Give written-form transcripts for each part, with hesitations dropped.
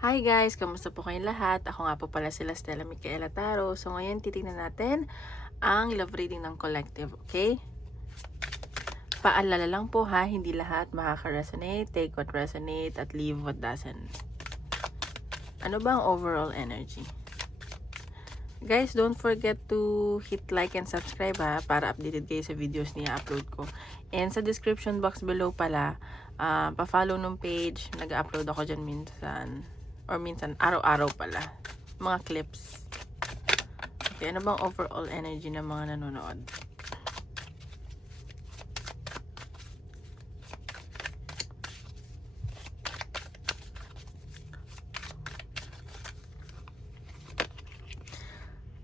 Hi guys! Kamusta po kayong lahat? Ako nga po pala sila Stella Micaela Taro. So ngayon titingnan natin ang love reading ng collective, okay? Paalala lang po ha, hindi lahat makaka-resonate. Take what resonate at leave what doesn't. Ano ba ang overall energy? Guys, don't forget to hit like and subscribe ha, para updated kayo sa videos niya upload ko. And sa description box below pala, pa-follow nung page. Nag-upload ako dyan minsan. Or minsan, araw-araw pala. Mga clips. Okay, ano bang overall energy ng mga nanonood?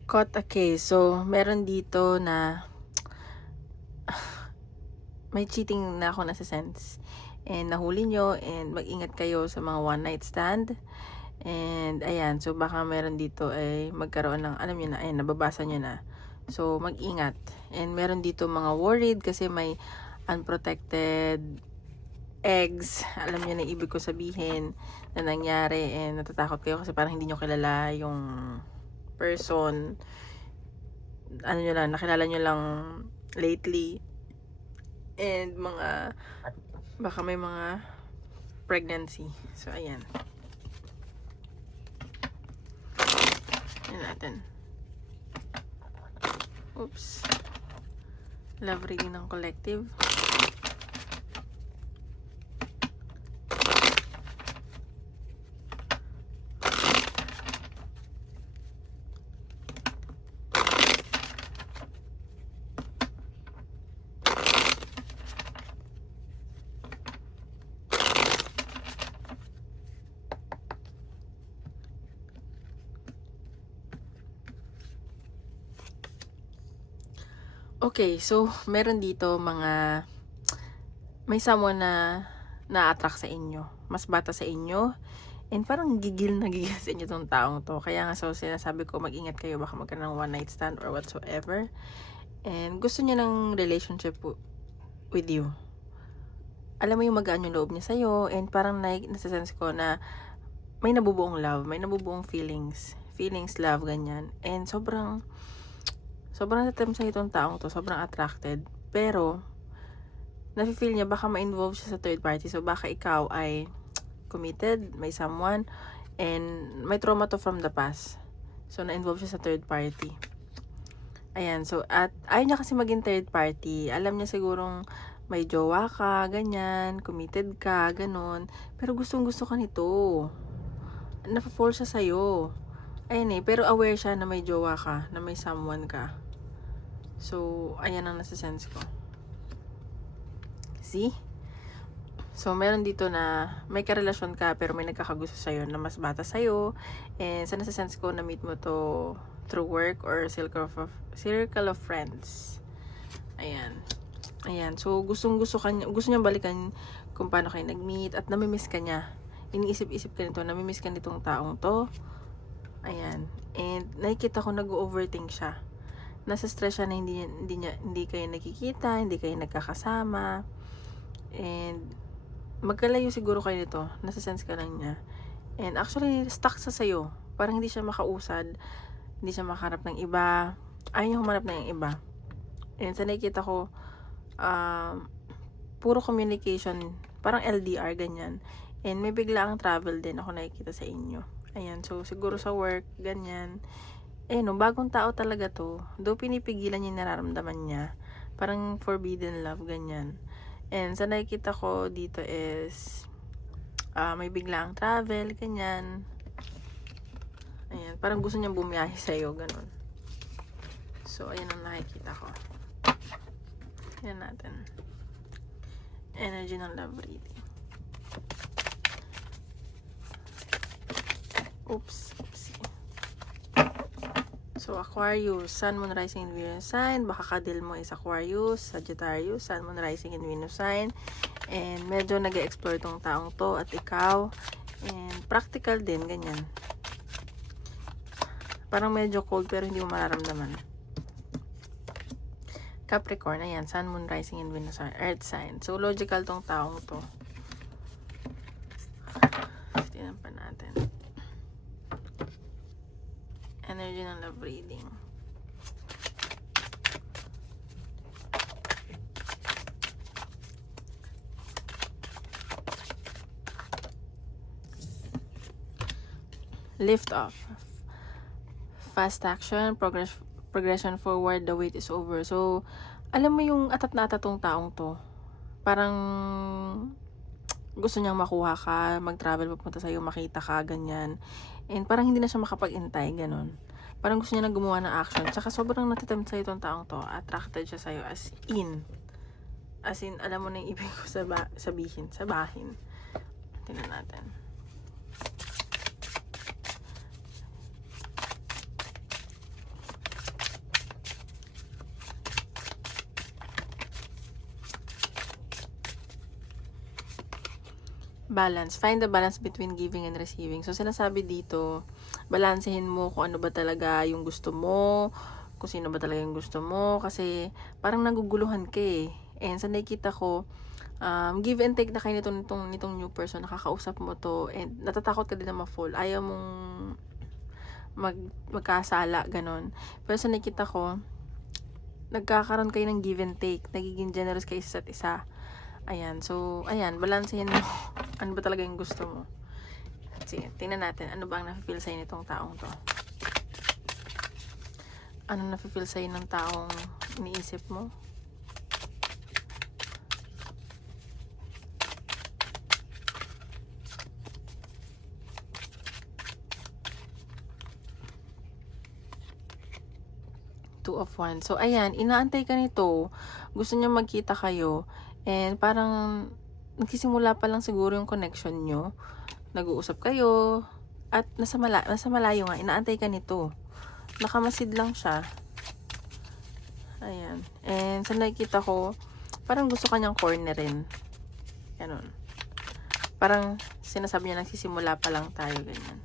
Caught a case. So, meron dito na may cheating na ako na sa sense. And nahuli nyo and mag-ingat kayo sa mga one night stand. And ayan, so baka meron dito ay magkaroon ng, alam nyo na, ayan, nababasa nyo na. So, mag-ingat. And meron dito mga worried kasi may unprotected eggs. Alam nyo na ibig ko sabihin na nangyari and natatakot kayo kasi parang hindi nyo kilala yung person. Ano nyo lang, nakilala nyo lang lately. And mga, baka may mga pregnancy. So, ayan. Ayan natin. Oops. Love reading ng collective. Okay, so meron dito mga may someone na na-attract sa inyo, mas bata sa inyo, and parang gigil na gigil sa inyo tong taong to. Kaya nga so sinasabi ko mag-ingat kayo, baka magkaroon ng one night stand or whatsoever. And gusto niya ng relationship with you. Alam mo yung magaan yung loob niya sa'yo, and parang nasa-sense ko na may nabubuong love, may nabubuong feelings, love, ganyan. And sobrang natam sa itong taong to, sobrang attracted. Pero, nafe-feel niya baka ma-involve siya sa third party. So, baka ikaw ay committed, may someone, and may trauma to from the past. So, na-involve siya sa third party. Ayan, so, at ayaw niya kasi maging third party. Alam niya sigurong may jowa ka, ganyan, committed ka, ganon. Pero gustong-gusto ka nito. Nafa-fall siya sa'yo. Ayan pero aware siya na may jowa ka, na may someone ka. So, ayan ang nasa-sense ko. See? So, meron dito na may karelasyon ka pero may nagkakagusto sa'yo na mas bata sa'yo. And sa nasa-sense ko, na-meet mo to through work or circle of friends. Ayan. Ayan. So, gusto niyang balikan kung paano kayo nag-meet at namimiss ka niya. Iniisip-isip ka nito, namimiss ka nitong taong to. Ayan. And nakikita ko nag-overthink siya. Nasa stress siya na hindi kayo nakikita, hindi kayo nagkakasama. And magkalayo siguro kayo nito. Nasa sense ka lang niya. And actually, stuck sa sayo. Parang hindi siya makausad. Hindi siya makaharap ng iba. Ayaw niya humarap na yung iba. And sa nakikita ko, puro communication. Parang LDR, ganyan. And may biglaang travel din ako nakikita sa inyo. Ayan, so siguro sa work, ganyan. No, bagong tao talaga to. Though pinipigilan niya yung nararamdaman niya. Parang forbidden love, ganyan. And sa nakikita ko dito is, may biglaang travel, ganyan. Ayan, parang gusto niyang bumiyahe sa'yo, ganun. So, ayan ang nakikita ko. Ayan natin. Energy ng love reading. Oops. So, Aquarius, Sun, Moon, Rising, and Venus sign. Baka kadil mo is Aquarius, Sagittarius, Sun, Moon, Rising, and Venus sign. And medyo nag-explore tong taong to at ikaw. And practical din, ganyan. Parang medyo cold pero hindi mo mararamdaman. Capricorn, ayan, Sun, Moon, Rising, and Venus sign, Earth sign. So, logical tong taong to. Tingnan pa natin. Energy ng love reading. Lift off. Fast action, progression forward, the wait is over. So, alam mo yung atat na atat tong taong to. Parang gusto niyang makuha ka, mag-travel papunta sa'yo, makita ka, ganyan. And parang hindi na siya makapag-intay, ganun. Parang gusto niya na gumawa ng action. Tsaka sobrang natitempt sa'yo tong taong to. Attracted siya sa'yo as in. As in, alam mo na yung ibig ko sabihin. Sabahin. Tingnan natin. Balance. Find the balance between giving and receiving. So, sinasabi dito, balansehin mo kung ano ba talaga yung gusto mo, kung sino ba talaga yung gusto mo, kasi parang naguguluhan ka eh. And sa nakikita ko, give and take na kayo nitong new person, nakakausap mo to, and natatakot ka din na ma-fall. Ayaw mong magkasala, ganon. Pero sa nakikita ko, nagkakaroon kayo ng give and take, nagiging generous kayo sa isa't isa. Ayan, so, ayan, balansehin mo. Ano ba talaga yung gusto mo? Sige, tingnan natin. Ano ba ang nafe-feel sa'yo nitong taong to? Ano nafe-feel sa'yo ng taong iniisip mo? Two of Wands. So, ayan, inaantay ka nito. Gusto niya magkita kayo. And parang nagsisimula pa lang siguro yung connection nyo. Nag-uusap kayo. At nasa malayo nga, inaantay ka nito. Nakamasid lang siya. Ayan. And sa nakikita ko, parang gusto kanyang cornerin. Ganun. Parang sinasabi niya nagsisimula pa lang tayo. Ganyan.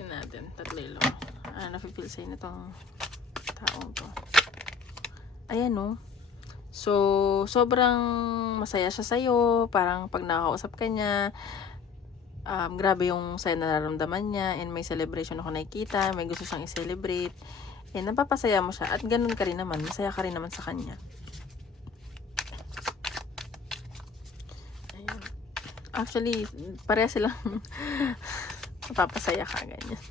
Yun natin. Tatlilo. Nafe-feel sa'yo nitong taong to. Ayan, no? So, sobrang masaya siya sa'yo. Parang pag nakakausap ka niya, grabe yung saya na nararamdaman niya, and may celebration ako nakikita, may gusto siyang i-celebrate, and napapasaya mo siya, at ganun ka rin naman, masaya ka rin naman sa kanya. Ayan. Actually, pareha silang napapasaya ka, ganyan.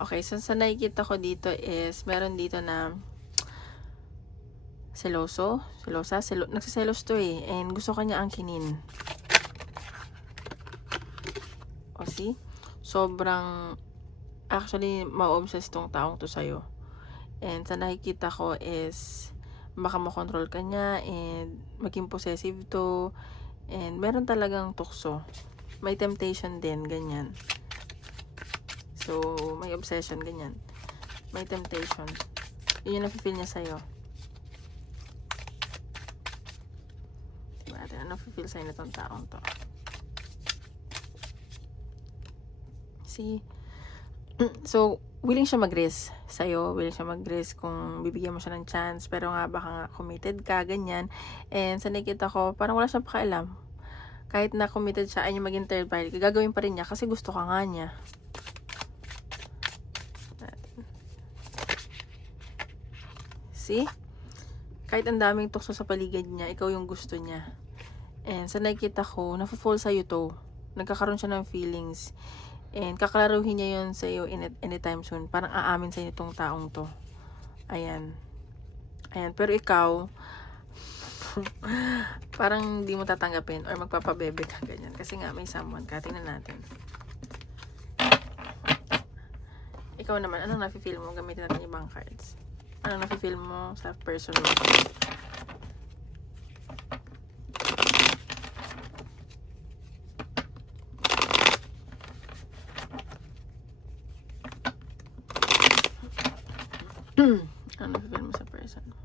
Okay, so sa nakikita ko dito is, meron dito na nagsiselos to eh, and gusto kanya angkinin. O see? Sobrang, actually, ma-obsess tong taong to sa'yo. And sa nakikita ko is, baka makontrol ka niya, and maging possessive to, and meron talagang tukso. May temptation din, ganyan. So, may obsession, ganyan. May temptation. Yun yung nafe-feel niya sa'yo. Diba? Ano nafe-feel sa'yo na tong taong to? See? So, willing siya mag-risk sa'yo. Willing siya mag-risk kung bibigyan mo siya ng chance. Pero nga, baka nga committed ka, ganyan. And sa nakikita ko, parang wala siyang pakialam. Kahit na committed siya, ay yung maging third party, gagawin pa rin niya kasi gusto ka nga niya. See? Kahit ang daming tukso sa paligid niya, ikaw yung gusto niya. And sa nakikita ko, nafe-fall sa'yo to. Nagkakaroon siya ng feelings. And kakalaruhin niya yun sa'yo anytime soon. Parang aamin sa'yo itong taong to. Ayan. Ayan. Pero ikaw, parang di mo tatanggapin or magpapabebe ka, ganyan. Kasi nga may someone ka. Tingnan natin. Ikaw naman, anong nafe-feel mo? Gamitin natin ibang cards. Ano nafe-feel mo sa person mo? Ano nafe-feel mo sa person mo?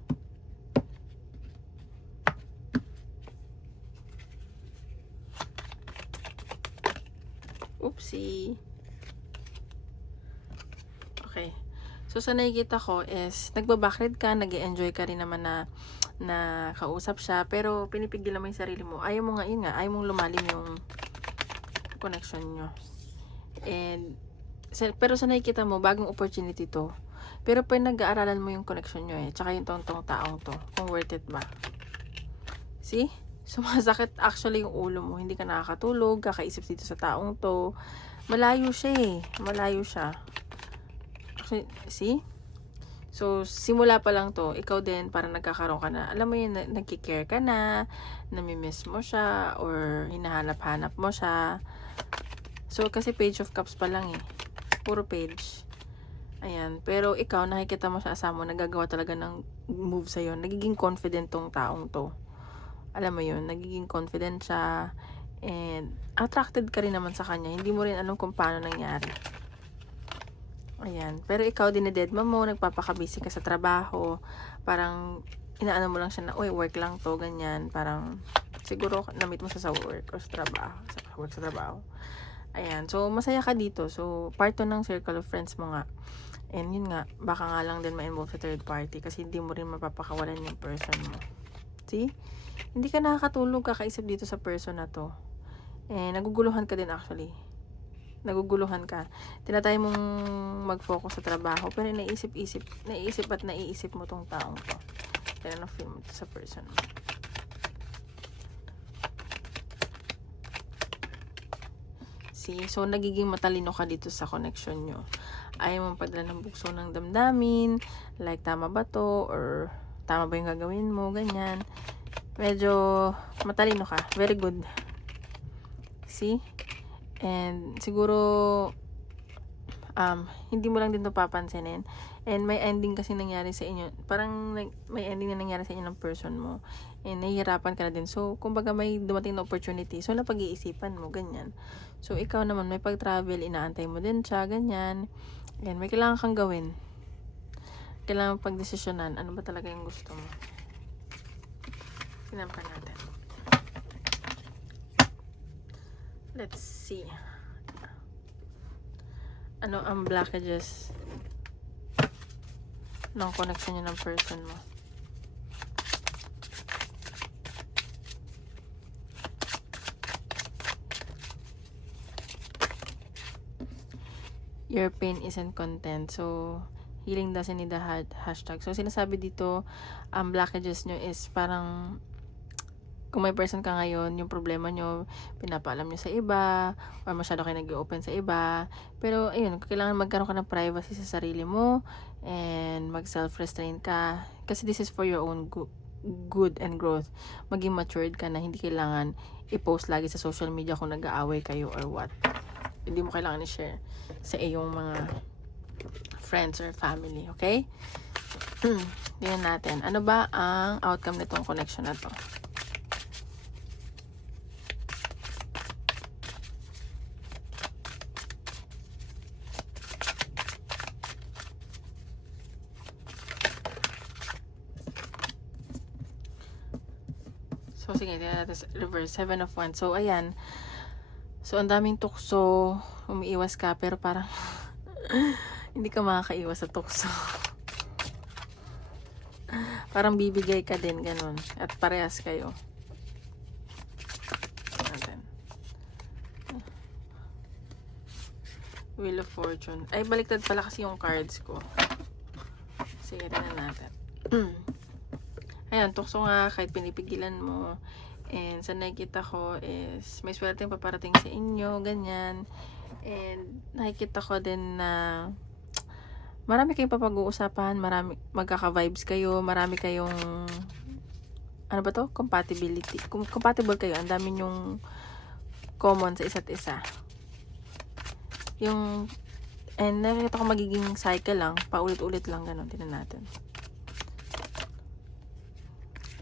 Oopsie. Okay. So, sa nakikita ko is, nagbabackread ka, nag-e-enjoy ka rin naman na kausap siya, pero pinipigilan mo yung sarili mo. Ayaw mo nga, yun nga, ayaw mong lumalim yung connection nyo. And, pero sa nakikita mo, bagong opportunity to. Pero nag-aaralan mo yung connection nyo tsaka yung tong taong to, kung worth it ba. See? Sumasakit actually yung ulo mo. Hindi ka nakakatulog, kakaisip dito sa taong to. Malayo siya Malayo siya. Actually, see? So, simula pa lang to, ikaw din, parang nagkakaroon ka na, alam mo yun, nagkikare ka na, namimiss mo siya, or hinahanap-hanap mo siya. So, kasi page of cups pa lang puro page. Ayan. Pero ikaw, nakikita mo sa asawa mo, nagagawa talaga ng move sa'yo. Nagiging confident tong taong to. Alam mo yun, nagiging confident siya. And attracted ka rin naman sa kanya. Hindi mo rin alam kung paano nangyari. Ayan. Pero ikaw, dinededma mo, nagpapakabisi ka sa trabaho. Parang, inaano mo lang siya na, uy, work lang to, ganyan. Parang, siguro, na-meet mo siya sa work or sa trabaho. Sa trabaho. Ayan. So, masaya ka dito. So, part to ng circle of friends mo nga. And yun nga, baka nga lang din ma-involve sa third party kasi hindi mo rin mapapakawalan yung person mo. See? Hindi ka nakakatulog, kakaisip dito sa person na to. Naguguluhan ka din actually. Naguguluhan ka. Tinatry mong mag-focus sa trabaho, pero naiisip mo tong taong to. Kaya na-feel mo sa person mo. See? So, nagiging matalino ka dito sa connection nyo. Ayaw mong padala ng bukso ng damdamin, like tama ba to, or tama ba yung gagawin mo, ganyan. Medyo matalino ka, very good. See? And siguro hindi mo lang din to papansinin. And may ending kasi nangyari sa inyo. Parang may ending na nangyari sa inyo ng person mo. And nahihirapan ka na din. So, kumbaga may dumating na opportunity. So, napag-iisipan mo, ganyan. So, ikaw naman, may pag-travel, inaantay mo din siya, ganyan. And may kailangan kang gawin. Kailangan pag-desisyonan. Ano ba talaga yung gusto mo? Tingnan pa natin. Let's see. Ano ang blockages ng connection niya ng person mo? Your pain isn't content. So, healing doesn't need a hashtag. So, sinasabi dito, blockages nyo is parang, kung may person ka ngayon, yung problema nyo, pinapaalam nyo sa iba, or masyado kayo nag-open sa iba. Pero, ayun, kailangan magkaroon ka ng privacy sa sarili mo, and mag-self-restrain ka. Kasi this is for your own good and growth. Maging matured ka na, hindi kailangan i-post lagi sa social media kung nag-aaway kayo or what. Hindi mo kailangan i-share sa iyong mga friends or family, okay? Tingnan natin. Ano ba ang outcome nitong connection na to? So, sige, tingnan natin reverse. 7 of Wands. So, ayan. So, ang daming tukso. Umiiwas ka, pero parang hindi ka makakaiwas sa tukso. Parang bibigay ka din, ganun. At parehas kayo. Natin. Wheel of Fortune. Ay, baliktad pala kasi yung cards ko. Sige, tingnan natin. Ayan, tukso nga kahit pinipigilan mo. And sa nakikita ko is may swerte paparating sa inyo, ganyan. And nakikita ko din na marami kayong papag-uusapan, marami magkaka-vibes kayo, marami kayong ano ba to? Compatibility. Compatible kayo, ang dami yung common sa isa't isa. And nakikita ko magiging cycle lang, paulit-ulit lang ganun. Tingnan natin.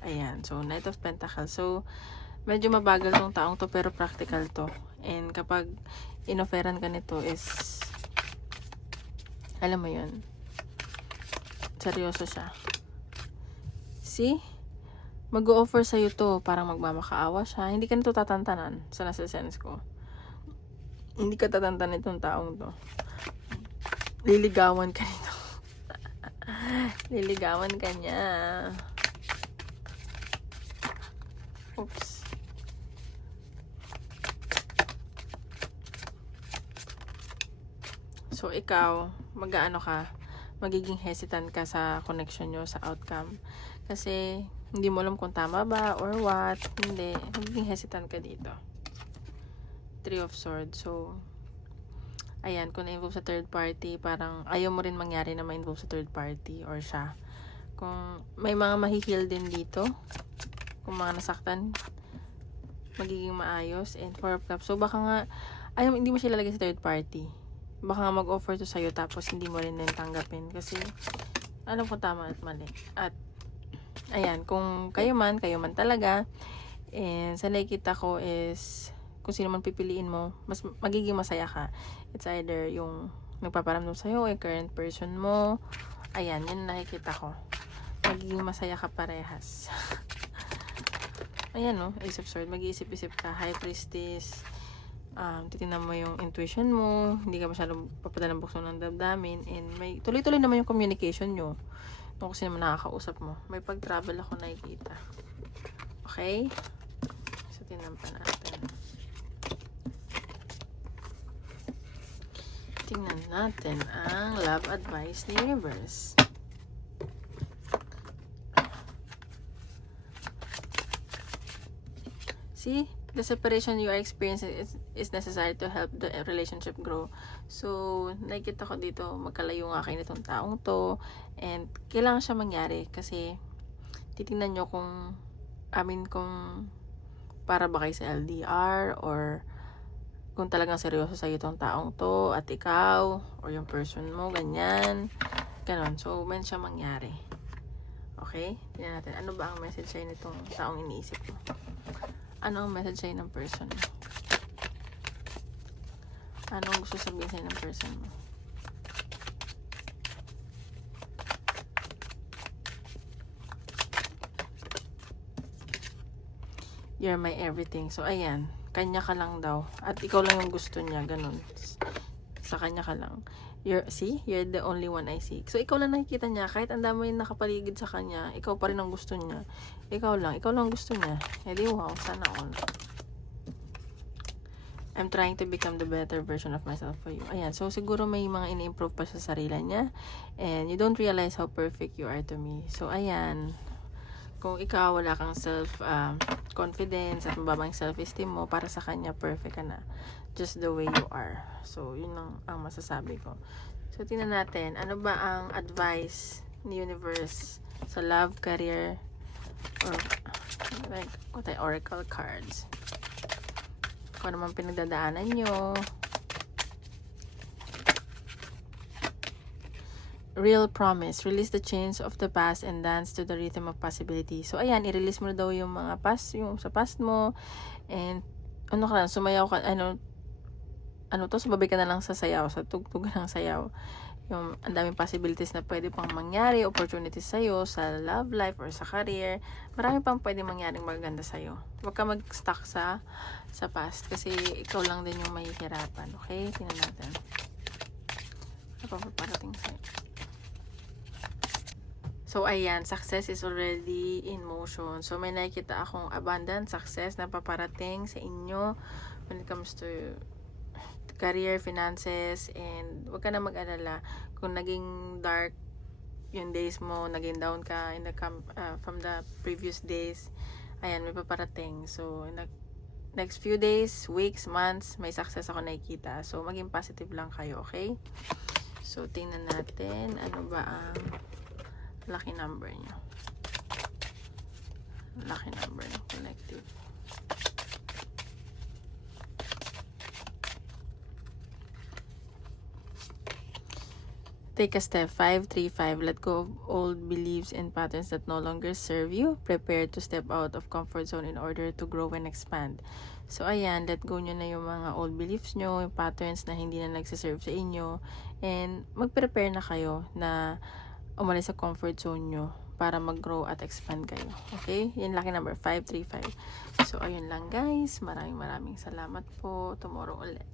Ayan, so Knight of Pentacles. So, medyo mabagal tong taong to, pero practical to. And kapag in-offeran ka nito is, alam mo yun, seryoso siya. See? Mag-o-offer sa'yo to, parang magmamakaawa siya. Hindi ka nito tatantanan, sa nasa sense ko. Hindi ka tatantanan itong taong to. Liligawan ka nito. Liligawan ka niya. Oops. So, ikaw, mag-aano ka, magiging hesitant ka sa connection nyo, sa outcome. Kasi, hindi mo alam kung tama ba or what. Hindi. Magiging hesitant ka dito. 3 of Swords. So, ayan, kung na-involve sa third party, parang ayaw mo rin mangyari na ma-involve sa third party or siya. Kung may mga mahihil din dito, kung mga nasaktan, magiging maayos. And 4 of Cups. So, baka nga, ayaw, hindi mo siya lalagay sa third party. Baka nga mag-offer to sa'yo tapos hindi mo rin din tanggapin. Kasi, alam ko tama at mali. At, ayan, kung kayo man talaga. And, sa nakikita ko is, kung sino man pipiliin mo, mas magiging masaya ka. It's either yung nagpaparamdam sa'yo, yung current person mo. Ayan, yun nakikita ko. Magiging masaya ka parehas. Ayan, no? Ace of Swords. Mag-iisip-isip ka. High Priestess. Titignan mo yung intuition mo, hindi ka masyadong papadalang bukso ng damdamin, and may tuloy-tuloy naman yung communication nyo kung sino naman nakakausap mo. May pag-travel ako nakikita. Okay? So, tingnan pa natin. Tingnan natin ang love advice ni Universe. See? The separation you are experiencing is necessary to help the relationship grow. So, nakikita ko dito, magkalayo nga kayo nitong taong to. And, kailangan siya mangyari kasi titingnan nyo kung kung para ba kayo sa LDR or kung talagang seryoso sa'yo itong taong to at ikaw or yung person mo, ganyan. Ganon. So, man siya mangyari. Okay? Tingnan natin. Ano ba ang message sa'yo nitong taong iniisip mo? Ano ang message sa'yo ng person mo? Ano ang gusto sabihin sa'yo ng person mo? You're my everything. So, ayan. Kanya ka lang daw. At ikaw lang yung gusto niya. Ganun. Sa kanya ka lang. See? You're the only one I see. So, ikaw lang nakikita niya. Kahit ang dami yung nakapaligid sa kanya, ikaw pa rin ang gusto niya. Ikaw lang gusto niya. Edi wow, sana all. I'm trying to become the better version of myself for you. Ayan, so siguro may mga ini-improve pa sa sarili niya. And you don't realize how perfect you are to me. So, ayan. Kung ikaw wala kang confidence at mababang self-esteem mo, para sa kanya, perfect ka na. Just the way you are. So, yun ang masasabi ko. So, tingnan natin. Ano ba ang advice ni Universe sa love, career, or like, what ay oracle cards? Kung ano man pinagdadaanan nyo. Real promise. Release the chains of the past and dance to the rhythm of possibility. So, ayan, i-release mo na daw yung mga yung sa past mo. And, ano ka lang, sumayaw ka, sumabay ka na lang sa sayaw, sa tugtog ng sayaw. Yung, ang daming possibilities na pwede pang mangyari, opportunities sa'yo, sa love life or sa career. Marami pang pwede mangyaring maganda sa'yo. Huwag ka mag-stuck sa past kasi ikaw lang din yung mahihirapan. Okay? Tingnan natin. Ano pa paparating sa'yo? So, ayan, success is already in motion. So, may nakikita akong abundant success na paparating sa inyo when it comes to career, finances, and huwag ka na mag-alala kung naging dark yung days mo, naging down ka from the previous days. Ayan, may paparating. So, in the next few days, weeks, months, may success ako nakikita. So, maging positive lang kayo, okay? So, tingnan natin ano ba ang lucky number nyo. Lucky number ng collective. Take a step. 535. Let go of old beliefs and patterns that no longer serve you. Prepare to step out of comfort zone in order to grow and expand. So, ayan, let go nyo na yung mga old beliefs nyo, yung patterns na hindi na nagsiserve sa inyo. And mag-prepare na kayo na umalis sa comfort zone nyo para mag-grow at expand kayo. Okay? Yan lucky number 535. So, ayun lang guys. Maraming salamat po. Tomorrow ulit.